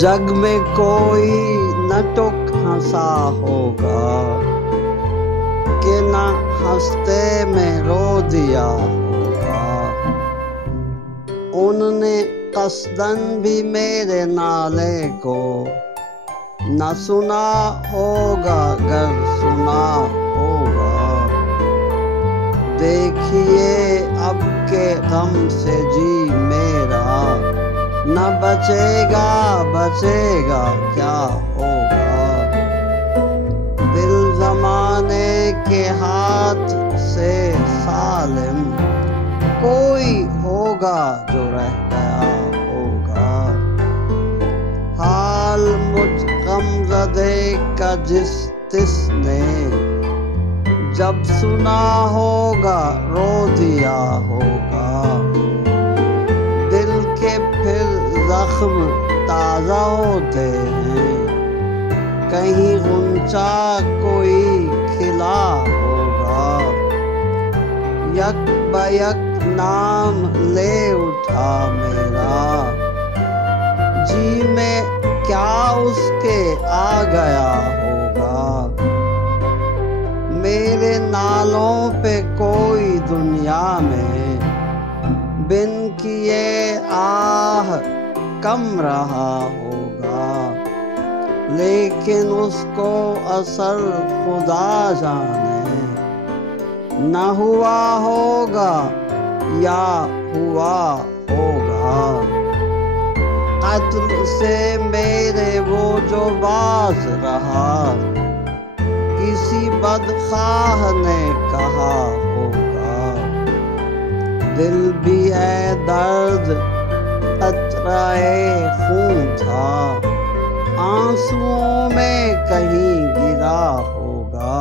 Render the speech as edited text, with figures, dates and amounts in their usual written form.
जग में कोई न तो हंसा होगा कि न हंसते में रो दिया होगा। उनने कसदन भी मेरे नाले को न सुना होगा, गर सुना होगा। देखिए अब के गम से जी मेरा न बचेगा, बचेगा क्या होगा। दिल जमाने के हाथ से सालिम कोई होगा जो रह गया होगा। हाल मुझ गमज़दे का जिसने जब सुना होगा, रो दिया होगा। दिल के फिर जख्म ताज़ा होते हैं, कहीं गुंचा कोई खिला होगा। यक बयक नाम ले उठा मेरा, जी में क्या उसके आ गया होगा। मेरे नालों पे कोई दुनिया में बिन किए आह कम रहा होगा। लेकिन उसको असर खुदा जाने, न हुआ होगा या हुआ होगा। कत्ल से मेरे वो जो बाज रहा, किसी बदखाह ने कहा होगा। दिल भी है दर्द कतराए खून था, आंसुओं में कहीं गिरा होगा।